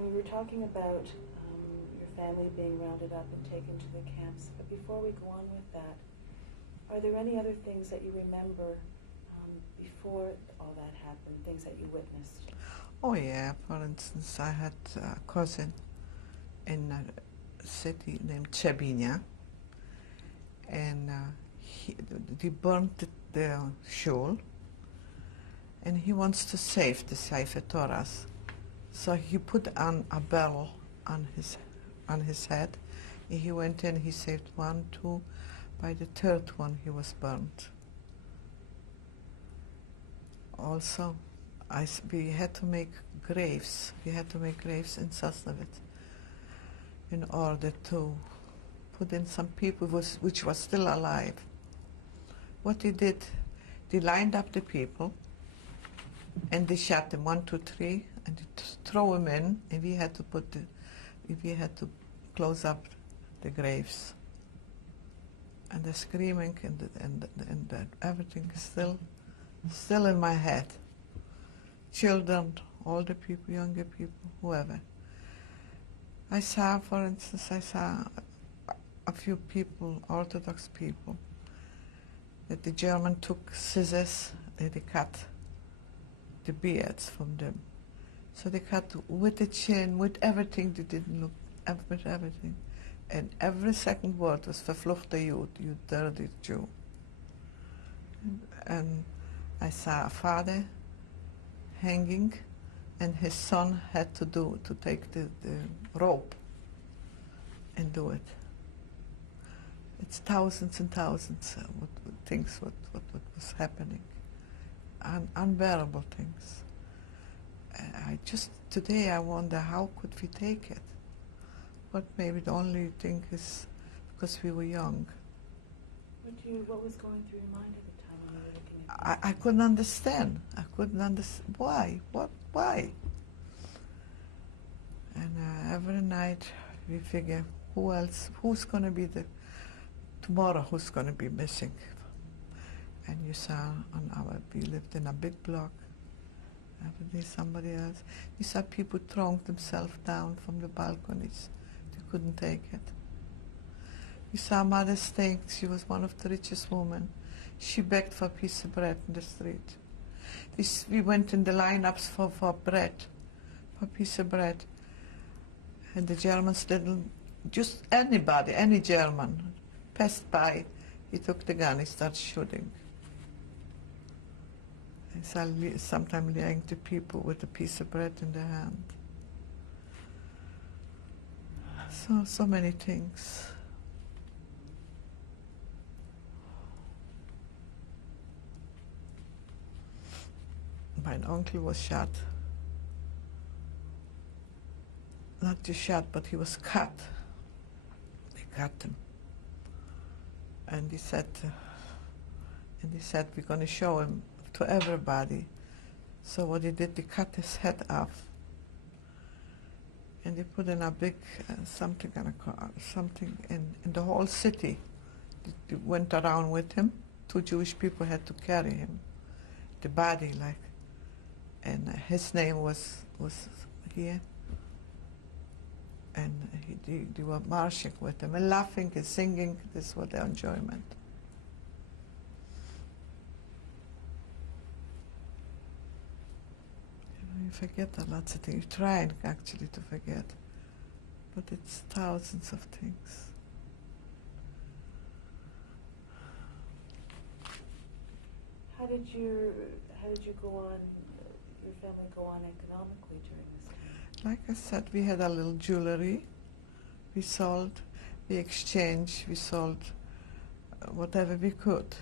We were talking about your family being rounded up and taken to the camps, but before we go on with that, are there any other things that you remember before all that happened, things that you witnessed? Oh yeah, for instance, I had a cousin in a city named Trebinja, and they burnt the shul, and he wants to save the Sefer Torahs. So he put on a bell on his head, and he went in, he saved one, two, by the third one he was burnt. Also, we had to make graves. We had to make graves in Sosnovitz in order to put in some people which was still alive. What they did, they lined up the people and they shot them 1, 2, 3, and they throw them in, and we had to close up the graves. And the screaming and everything is still in my head. Children, older people, younger people, whoever. For instance, I saw a few people, Orthodox people, that the German took scissors and they cut the beards from them. So they cut with the chin, with everything. They didn't look, with everything. And every second word was verfluchte Jud, you dirty Jew. And I saw a father hanging, and his son had to take the rope and do it. It's thousands and thousands of things what was happening, unbearable things. Today I wonder how could we take it, but maybe the only thing is because we were young. What was going through your mind at the time when you were looking at I couldn't understand. Why? Why? And every night we figure, who's going to be tomorrow, who's going to be missing? And you saw we lived in a big block. Every day somebody else. You saw people throwing themselves down from the balconies. They couldn't take it. You saw a mother staying, she was one of the richest women. She begged for a piece of bread in the street. We went in the lineups for bread, for a piece of bread. And the Germans didn't, just anybody, any German, passed by, he took the gun, he started shooting. And sometimes laying to people with a piece of bread in their hand. So many things. My uncle was shot. Not just shot, but he was cut. They cut him. And they said, we're going to show him to everybody. So what they did, they cut his head off. And they put in a big something in the whole city. They went around with him. 2 Jewish people had to carry him, the body, and his name was here. And they were marching with him and laughing and singing. This was their enjoyment. You forget a lot of things. You try actually to forget, but it's thousands of things. How did you go on? Your family go on economically during this time? Like I said, we had a little jewelry. We sold, we exchanged, we sold whatever we could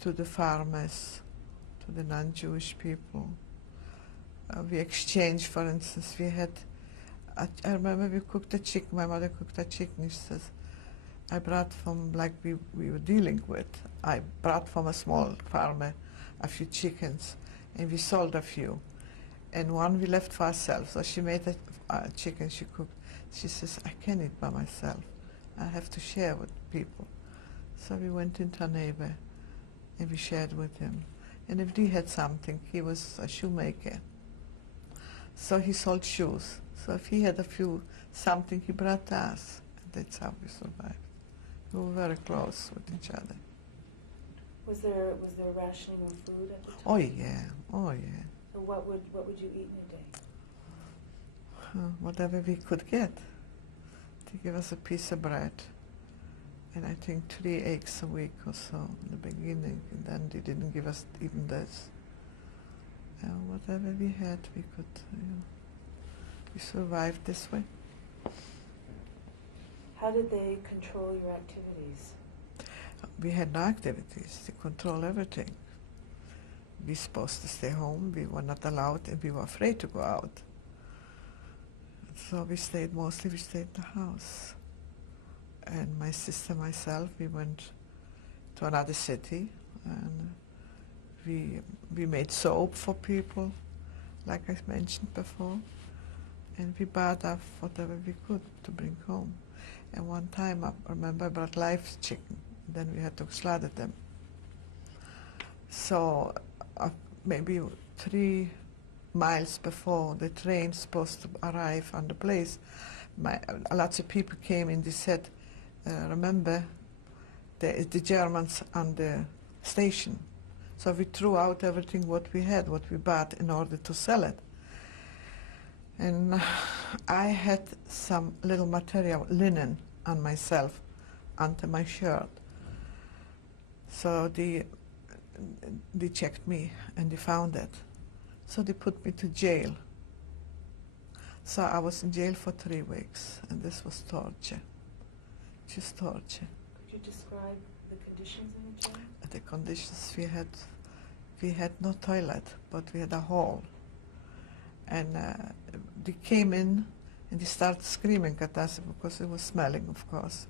to the farmers, to the non-Jewish people. We exchanged, for instance, I remember we cooked a chicken, my mother cooked a chicken. She says, I brought from, like we were dealing with, I brought from a small farmer a few chickens, and we sold a few. And one we left for ourselves. So she made a chicken she cooked. She says, I can't eat by myself. I have to share with people. So we went into a neighbor, and we shared with him. And if he had something, he was a shoemaker. So he sold shoes. So if he had a few something, he brought to us. And that's how we survived. We were very close with each other. Was there rationing of food at the time? Oh yeah, oh yeah. So what would you eat in a day? Whatever we could get. They give us a piece of bread, and I think 3 eggs a week or so in the beginning, and then they didn't give us even this. Whatever we had, we could. We survived this way. How did they control your activities? We had no activities. They control everything. We were supposed to stay home. We were not allowed, and we were afraid to go out. So we stayed in the house. And my sister, myself, we went to another city, and we made soap for people, like I mentioned before, and we bought up whatever we could to bring home. And one time, I remember I brought live chicken, then we had to slaughter them. So maybe 3 miles before the train supposed to arrive on the place, lots of people came and they said, remember, the Germans on the station. So we threw out everything what we had, what we bought, in order to sell it. And I had some little material, linen, on myself, under my shirt. So they checked me and they found it. So they put me to jail. So I was in jail for 3 weeks, and this was torture, just torture. Could you describe the conditions in the jail? The conditions we had no toilet, but we had a hall. And they came in and they started screaming at us because it was smelling, of course.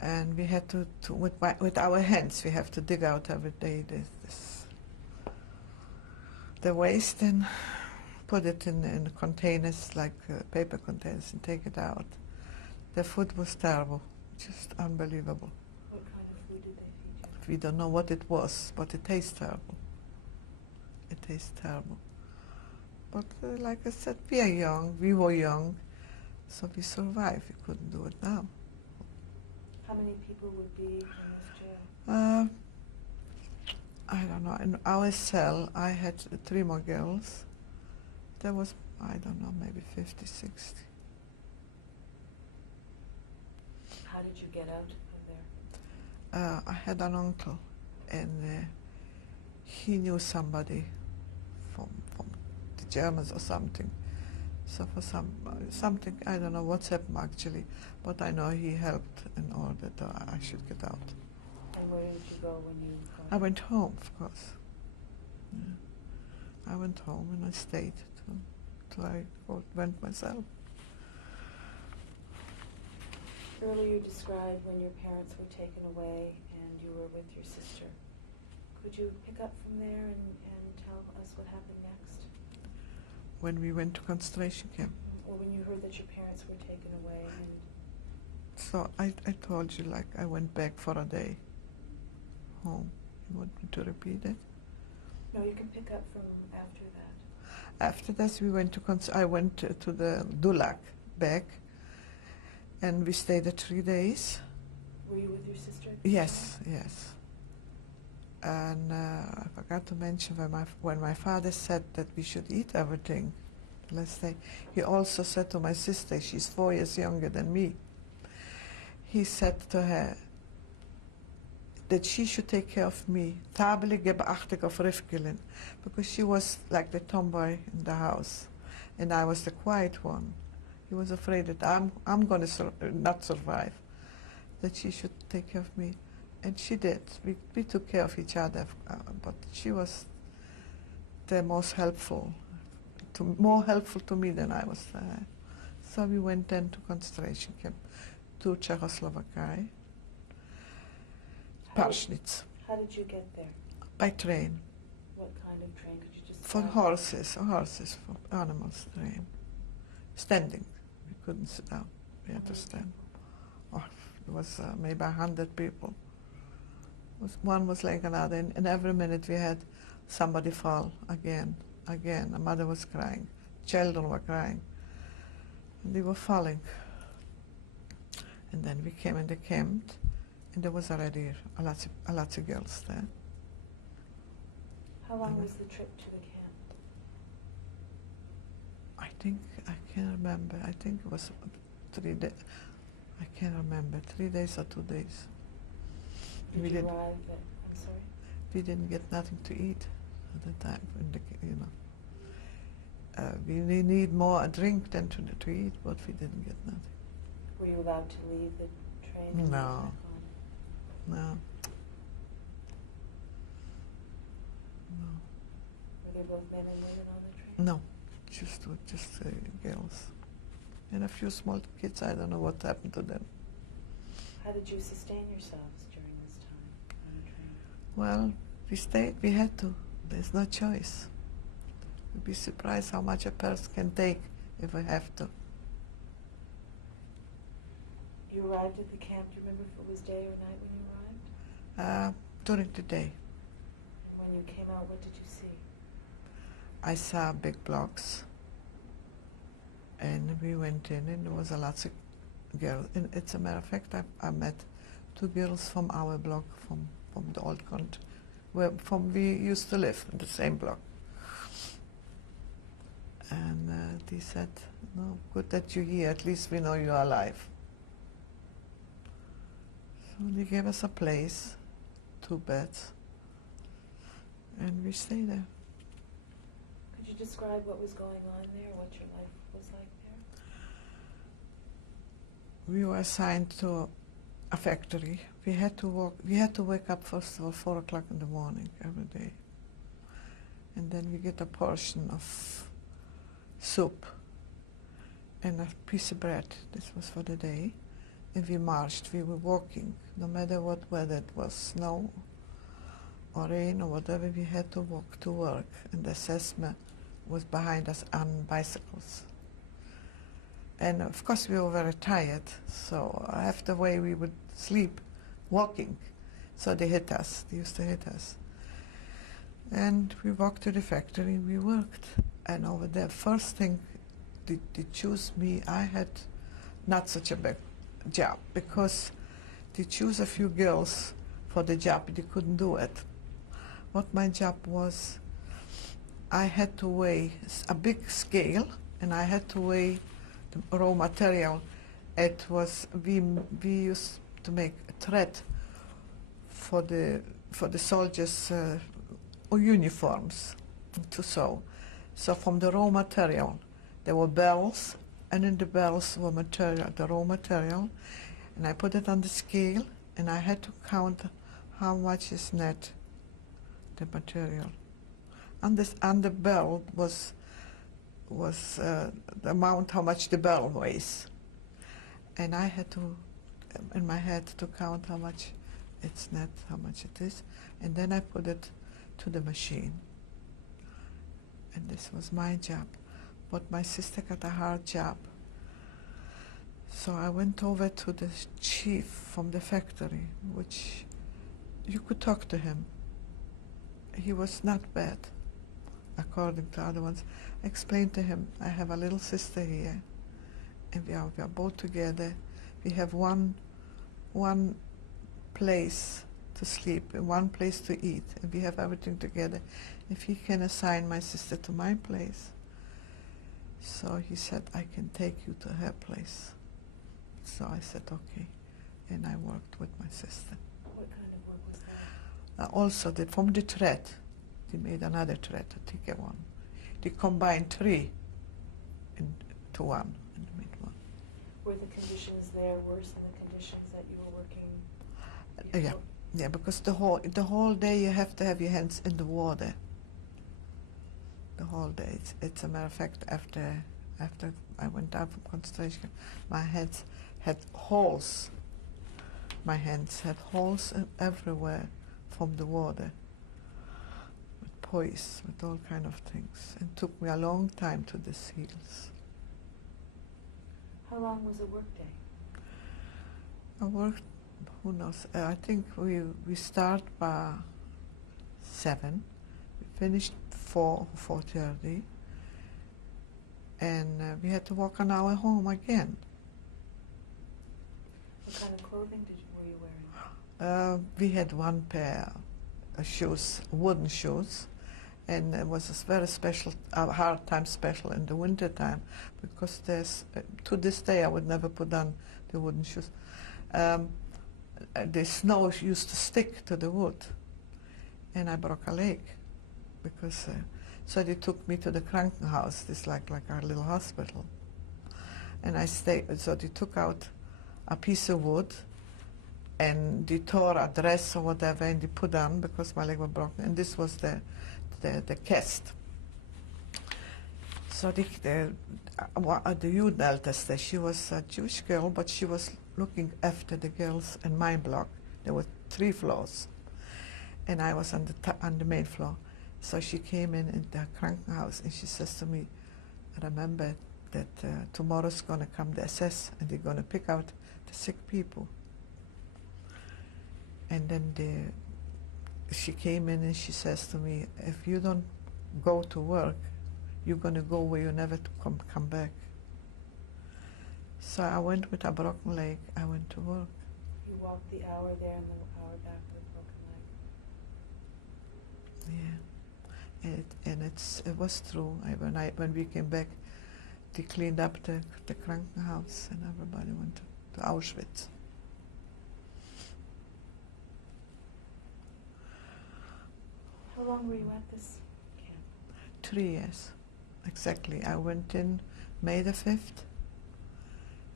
And we had to with our hands, we have to dig out every day the waste and put it in containers, like paper containers, and take it out. The food was terrible, just unbelievable. What kind of food did they feed you? We don't know what it was, but it tastes terrible. It tastes terrible. But like I said, we were young, so we survived. We couldn't do it now. How many people would be in this jail? I don't know. In our cell, I had 3 more girls. There was, I don't know, maybe 50, 60. How did you get out of there? I had an uncle, and he knew somebody from the Germans or something. So for something, I don't know what's happened actually, but I know he helped in order that I should get out. And where did you go when you got I went home, of course. Yeah. I went home and I stayed till I went myself. Earlier you described when your parents were taken away and you were with your sister. Could you pick up from there and tell us what happened next? When we went to concentration camp. Or when you heard that your parents were taken away and... So I told you, like, I went back for a day home. You want me to repeat it? No, you can pick up from after that. After this, I went to the Dulac back, and we stayed there 3 days. Were you with your sister? Yes, yes. And I forgot to mention when my father said that we should eat everything the last day, he also said to my sister, she's 4 years younger than me, he said to her that she should take care of me, tabelig beachtig auf Rifkelin, because she was like the tomboy in the house, and I was the quiet one. He was afraid that I'm going to not survive, that she should take care of me. And she did. We took care of each other, but she was the most helpful, more helpful to me than I was to her. So we went then to concentration camp, to Czechoslovakia, Parschnitz. How did you get there? By train. What kind of train? Could you just... For horses, for animals train. Standing. We couldn't sit down. We had to stand. Oh, it was maybe 100 people. One was like another, and every minute we had somebody fall again. A mother was crying, children were crying. And they were falling. And then we came in the camp, and there was already a lot of girls there. How long was the trip to the camp? I can't remember. I think it was 3 days. I can't remember, 3 days or 2 days. Did you arrive at, I'm sorry? We didn't get nothing to eat at the time. We need more a drink than to eat, but we didn't get nothing. Were you allowed to leave the train? And No. go back on? No. No. Were they both men and women on the train? No. Just girls. And a few small kids, I don't know what happened to them. How did you sustain yourselves during this time on the train? Well, we stayed, we had to. There's no choice. You'd be surprised how much a person can take if we have to. You arrived at the camp, do you remember if it was day or night when you arrived? During the day. And when you came out, what did you see? I saw big blocks. And we went in, and there was a lot of girls. And it's a matter of fact, I met 2 girls from our block, from the old country, where we used to live in the same block. And they said, "No, good that you're here. At least we know you're alive." So they gave us a place, 2 beds, and we stayed there. Could you describe what was going on there, what your life was like there? We were assigned to a factory. We had to wake up first of all 4 o'clock in the morning every day. And then we get a portion of soup and a piece of bread. This was for the day. And we marched, we were walking. No matter what weather it was, snow or rain or whatever, we had to walk to work. And the assessment was behind us on bicycles. And of course we were very tired, so after a way we would sleep walking. So they hit us, they used to hit us. And we walked to the factory, we worked. And over there, first thing, they chose me. I had not such a big job, because they chose a few girls for the job, they couldn't do it. What my job was, I had to weigh a big scale, and I had to weigh the raw material. It was, we used to make a thread for the soldiers' uniforms to sew. So from the raw material, there were bells, and in the bells were material, the raw material, and I put it on the scale, and I had to count how much is net the material. On the bell was the amount how much the bell weighs, and I had to, in my head, to count how much it's net, how much it is, and then I put it to the machine. And this was my job. But my sister got a hard job. So I went over to the chief from the factory, which you could talk to him. He was not bad, according to other ones. I explained to him, I have a little sister here, and we are both together. We have one place to sleep, and one place to eat, and we have everything together. If he can assign my sister to my place. So he said, I can take you to her place. So I said, okay. And I worked with my sister. What kind of work was that? Also, from the thread, they made another thread, a thicker one. They combined 3 into one, and made one. Were the conditions there worse than the conditions that you were working before? Yeah, because the whole day you have to have your hands in the water. The whole day. It's a matter of fact, after I went out from concentration, my hands had holes. My hands had holes everywhere from the water, with poise, with all kind of things. It took me a long time to this heals. How long was a work day? I worked, who knows, I think we start by 7, we finished 4:30, and we had to walk on our home again. What kind of clothing were you wearing? We had one pair of shoes, wooden shoes, and it was a very special, hard time special in the winter time, because to this day I would never put on the wooden shoes. The snow used to stick to the wood, and I broke a leg, because so they took me to the Krankenhaus, this like our little hospital, and I stayed. So they took out a piece of wood, and they tore a dress or whatever, and they put on, because my leg was broken, and this was the cast. So the Judenälteste, she was a Jewish girl, but she was looking after the girls in my block. There were 3 floors, and I was on the main floor. So she came in the Krankenhaus, and she says to me, "Remember that tomorrow's going to come the SS, and they're going to pick out the sick people." And then she came in and she says to me, "If you don't go to work, you're going to go where you never come back." So I went with a broken leg. I went to work. You walked the hour there and the hour back with a broken leg. Yeah, and it was true. When we came back, they cleaned up the Krankenhaus, and everybody went to Auschwitz. How long were you at this camp? 3 years, exactly. I went in May the 5th,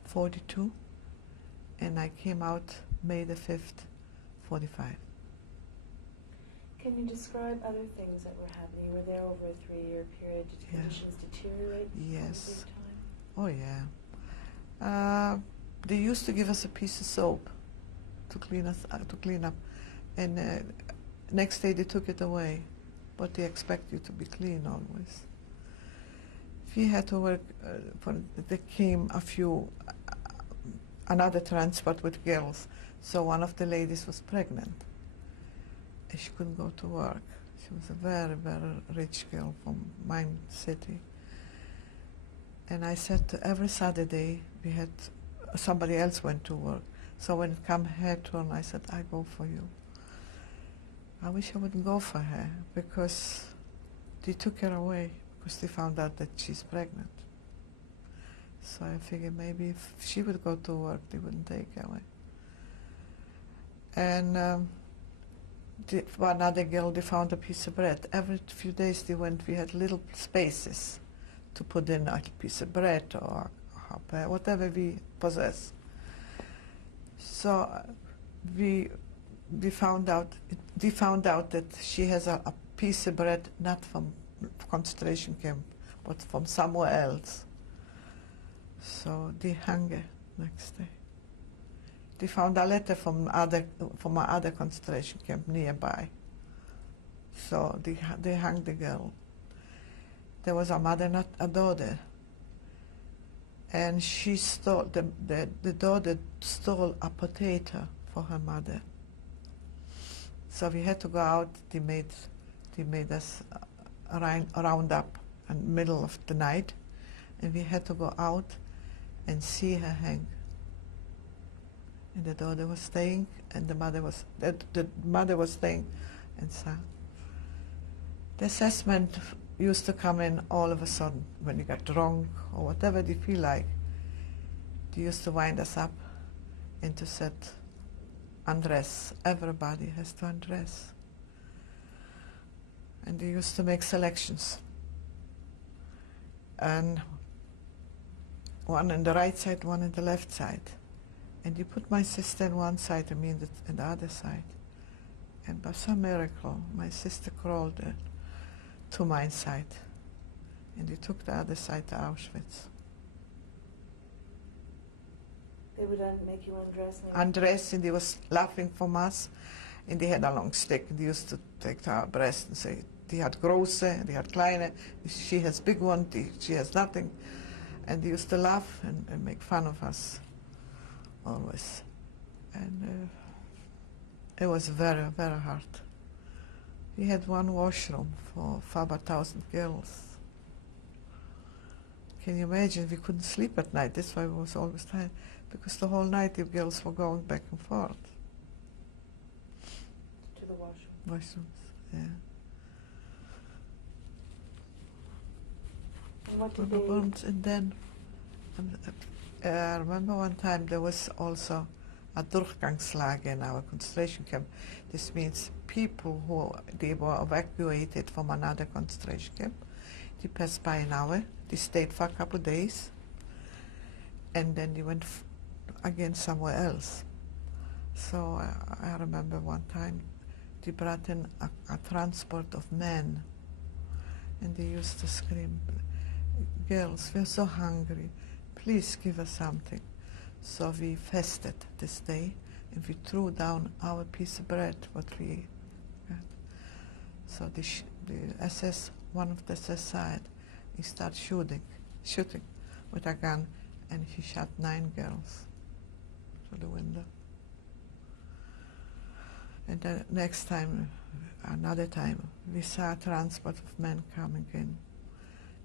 42, and I came out May the 5th, 45. Can you describe other things that were happening? You were there over a 3-year period. Did conditions deteriorate? Yes. Over time? Oh yeah. They used to give us a piece of soap to clean up, and next day they took it away, but they expect you to be clean always. We had to work. There came another transport with girls. So one of the ladies was pregnant, and she couldn't go to work. She was a very, very rich girl from my city. And I said, every Saturday somebody else went to work. So when it come her turn, I said, "I go for you." I wish I wouldn't go for her, because they took her away because they found out that she's pregnant. So I figured maybe if she would go to work, they wouldn't take her away. And for another girl, they found a piece of bread. Every few days we had little spaces to put in a piece of bread or whatever we possess. So they found out that she has a piece of bread not from concentration camp, but from somewhere else. So they hung her next day. They found a letter from other concentration camp nearby. So they hung the girl. There was a mother, not a daughter, and she stole the daughter stole a potato for her mother. So we had to go out. They made us round up in the middle of the night, and we had to go out and see her hang. And the daughter was staying, and the mother was staying, and so the assessment used to come in all of a sudden when you got drunk or whatever they feel like. They used to wind us up and to said, "Undress. Everybody has to undress." And they used to make selections. And one on the right side, one on the left side. And they put my sister on one side and me on the other side. And by some miracle, my sister crawled to my side. And they took the other side to Auschwitz. They would make you undress? Undress, and they was laughing from us. And they had a long stick. And they used to take to our breast and say, they had große, and they had kleine. She has big one, she has nothing. And they used to laugh and make fun of us always. And it was very, very hard. We had one washroom for about 1,000 girls. Can you imagine? We couldn't sleep at night. That's why we was always tired, because the whole night the girls were going back and forth. To the washroom. Washrooms, yeah. And what did And then, I remember one time there was also a Durchgangslager in our concentration camp. This means people they were evacuated from another concentration camp. They passed by an hour. They stayed for a couple of days, and then they went again somewhere else. So I remember one time they brought in a transport of men, and they used to scream, "Girls, we're so hungry. Please give us something." So we fasted this day, and we threw down our piece of bread, what we got. So the SS, one of the SS side, he started shooting with a gun, and he shot 9 girls through the window. And the next time, another time, we saw a transport of men coming in.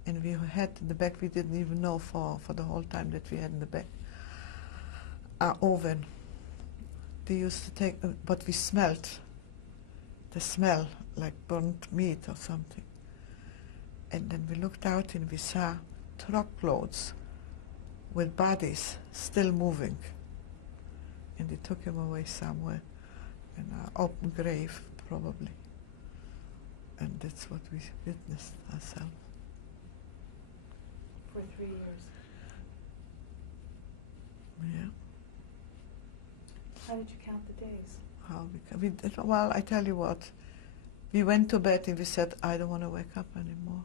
And we had in the back, we didn't even know for the whole time that we had in the back, our oven. They used to take, but we smelled the smell like burnt meat or something. And then we looked out and we saw truckloads with bodies still moving. And they took him away somewhere in an open grave, probably. And that's what we witnessed ourselves. For 3 years. Yeah. How did you count the days? Well, I tell you what, we went to bed and we said, I don't want to wake up anymore.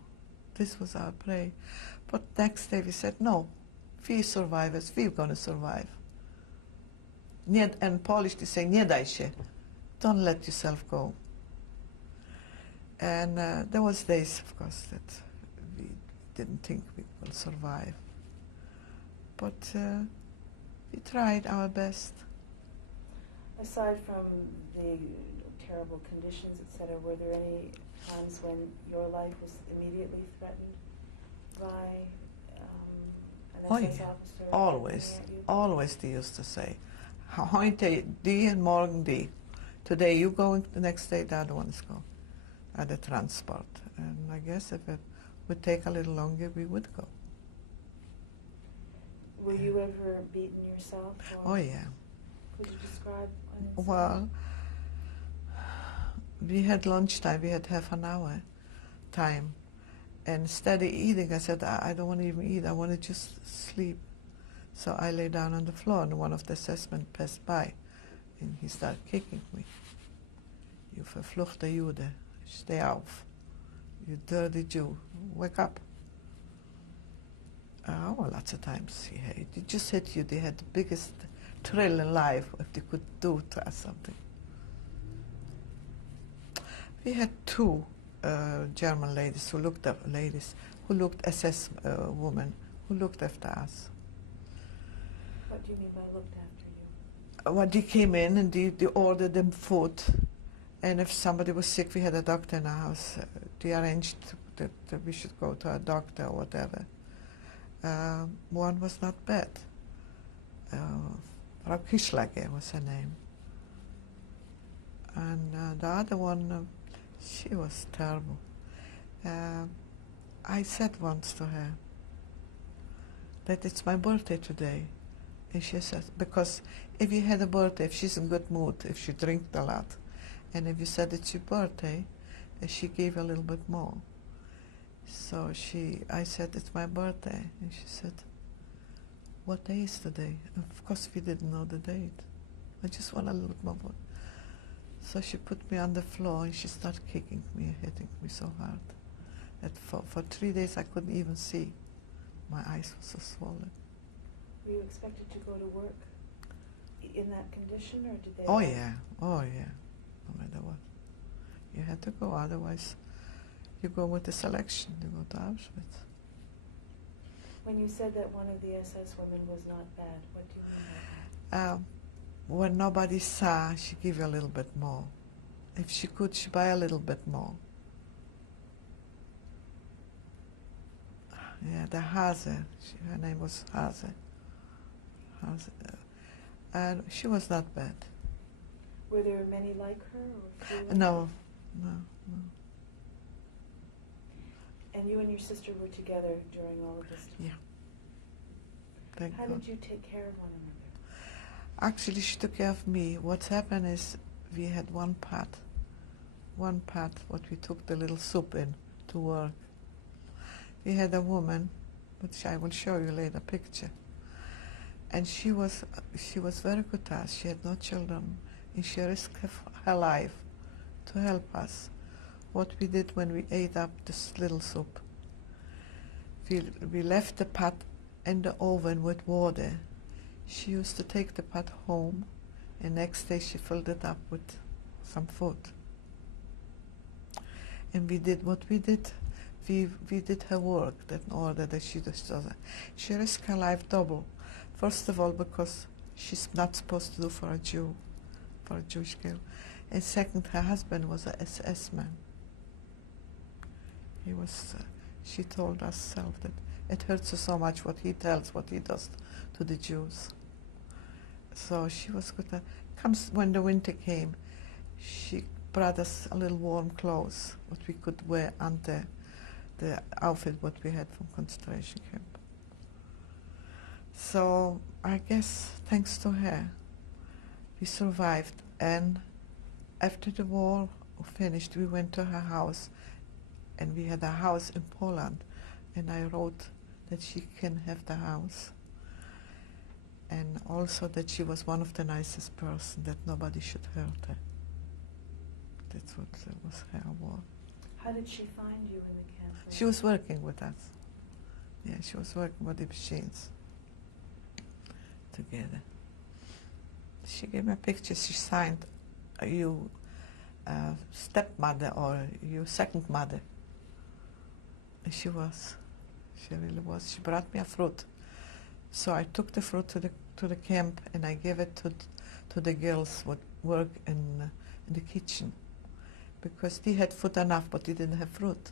This was our prayer. But next day we said, no, we survivors, we're going to survive. And in Polish they say, nie daj się. Don't let yourself go. And there was days, of course, that we didn't think we will survive. But we tried our best. Aside from the terrible conditions, etc., were there any times when your life was immediately threatened by an SS officer? Always they used to say, heute die and morgen die. Today you going, the next day the other ones go. At the transport. And I guess if it would take a little longer, we would go. Were you ever beaten yourself? Oh, yeah. Could you describe an incident? Well, we had lunchtime, we had half an hour time. And instead of eating, I said, I don't want to even eat, I want to just sleep. So I lay down on the floor, and one of the assessmen passed by, and he started kicking me. You vervluchte Jude, stay auf. You dirty Jew, wake up. Oh, lots of times he just hit you. They had the biggest thrill in life if they could do to us something. We had 2 German ladies who looked SS women who looked after us. What do you mean by looked after you? Well, they came in and they ordered them food, and if somebody was sick, we had a doctor in our house. They arranged that we should go to a doctor or whatever. One was not bad. Frau Kischlager was her name. And the other one, she was terrible. I said once to her that it's my birthday today. And she said, because if you had a birthday, if she's in good mood, if she drinks a lot, and if you said it's your birthday, she gave a little bit more. So I said, it's my birthday. And she said, what day is today? Of course, we didn't know the date. I just want a little bit more. So she put me on the floor and she started kicking me and hitting me so hard that for 3 days I couldn't even see. My eyes were so swollen. Were you expected to go to work in that condition, or did they? Oh yeah, no matter what. You had to go, otherwise you go with the selection, you go to Auschwitz. When you said that one of the SS women was not bad, what do you mean by that? When nobody saw, she gave you a little bit more. If she could, she buy a little bit more. Yeah, the Hase. Her name was Hase. Hase. And she was not bad. Were there many like her, or few? No, no. And you and your sister were together during all of this time? Yeah. Thank How God. did you take care of one another? Actually, she took care of me. What happened is we had one pot what we took the little soup in to work. We had a woman, which I will show you later, picture. And she was very good to us. She had no children, and she risked her life to help us. What we did when we ate up this little soup, we left the pot in the oven with water. She used to take the pot home, and next day she filled it up with some food. And we did what we did. We did her work in order that she does it. She risked her life double. First of all, because she's not supposed to do for a Jew, for a Jewish girl. And second, her husband was an SS man. He was. She told herself that it hurts her so much what he does to the Jews. So she was good. When the winter came, she brought us a little warm clothes, what we could wear under the outfit what we had from concentration camp. So I guess thanks to her, we survived. And after the war finished, we went to her house, and we had a house in Poland. And I wrote that she can have the house, and also that she was one of the nicest person, that nobody should hurt her. That's what was her award. How did she find you in the camp? She was working with us. Yeah, she was working with the machines together. She gave me a picture. She signed you stepmother or your second mother. And she was. She really was. She brought me a fruit. So I took the fruit to the camp, and I gave it to the girls who work in the kitchen, because they had food enough, but they didn't have fruit.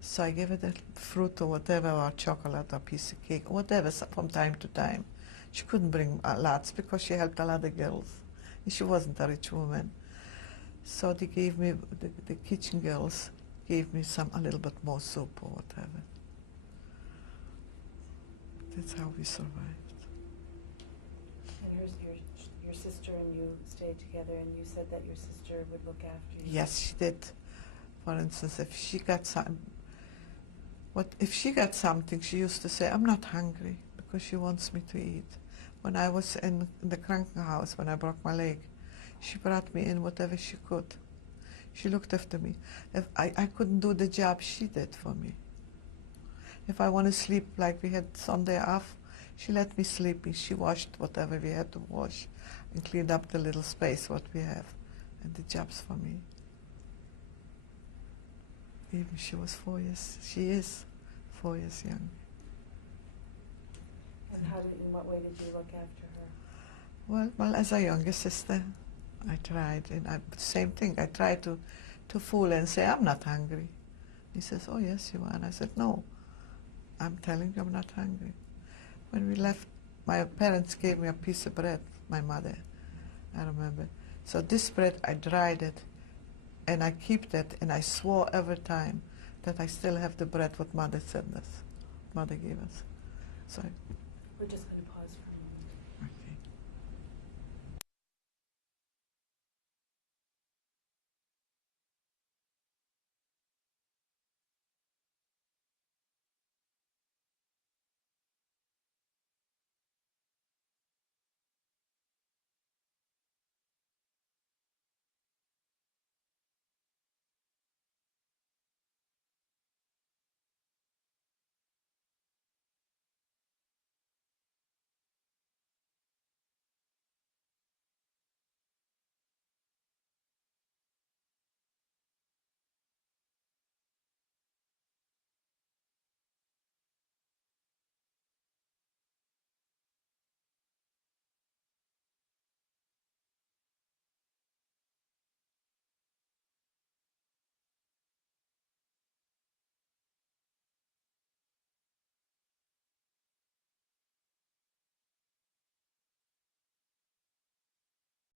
So I gave her the fruit or whatever, or chocolate or piece of cake, whatever, from time to time. She couldn't bring lots because she helped a lot of girls, and she wasn't a rich woman. So they gave me, the kitchen girls gave me a little bit more soup or whatever. That's how we survived. And your sister and you stayed together, and you said that your sister would look after you. Yes, she did. For instance, if she got something, she used to say, "I'm not hungry," because she wants me to eat. When I was in the Krankenhaus, when I broke my leg, she brought me in whatever she could. She looked after me. If I couldn't do the job, she did for me. If I want to sleep, like we had Sunday off, she let me sleep. She washed whatever we had to wash and cleaned up the little space what we have, and the jobs for me. Even she was 4 years. She is 4 years young. And in what way did you look after her? Well, as a younger sister, I tried, and same thing. I tried to fool and say, "I'm not hungry." He says, "Oh yes, you are." And I said, "No, I'm telling you, I'm not hungry." When we left, my parents gave me a piece of bread, my mother, I remember. So this bread, I dried it, and I keep that, and I swore every time that I still have the bread what mother sent us, mother gave us. So We're just going to pause for